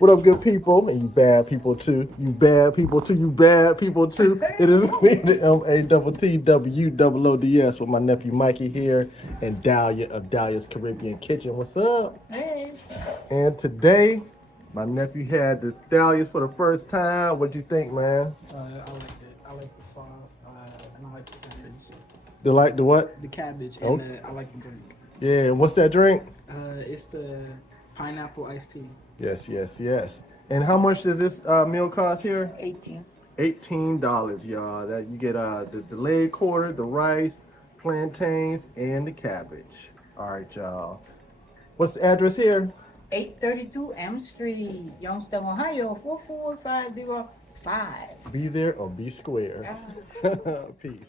What up, good people? And you bad people too. You bad people too. You bad people too. It is me, the MATTWOODS, with my nephew Mikey here and Dalia of Dalia's Caribbean Kitchen. What's up? Hey. And today, my nephew had the Dalias for the first time. What'd you think, man? I liked it. I like the sauce, and I like the cabbage. The what? The cabbage, Oh, and I like the drink. yeah. And what's that drink? It's the pineapple iced tea. Yes, yes, yes. And how much does this meal cost here? 18. $18, y'all. That you get the leg quarter, the rice, plantains, and the cabbage. All right, y'all. What's the address here? 832 M Street, Youngstown, Ohio, 44505. Be there or be square. Ah. Peace.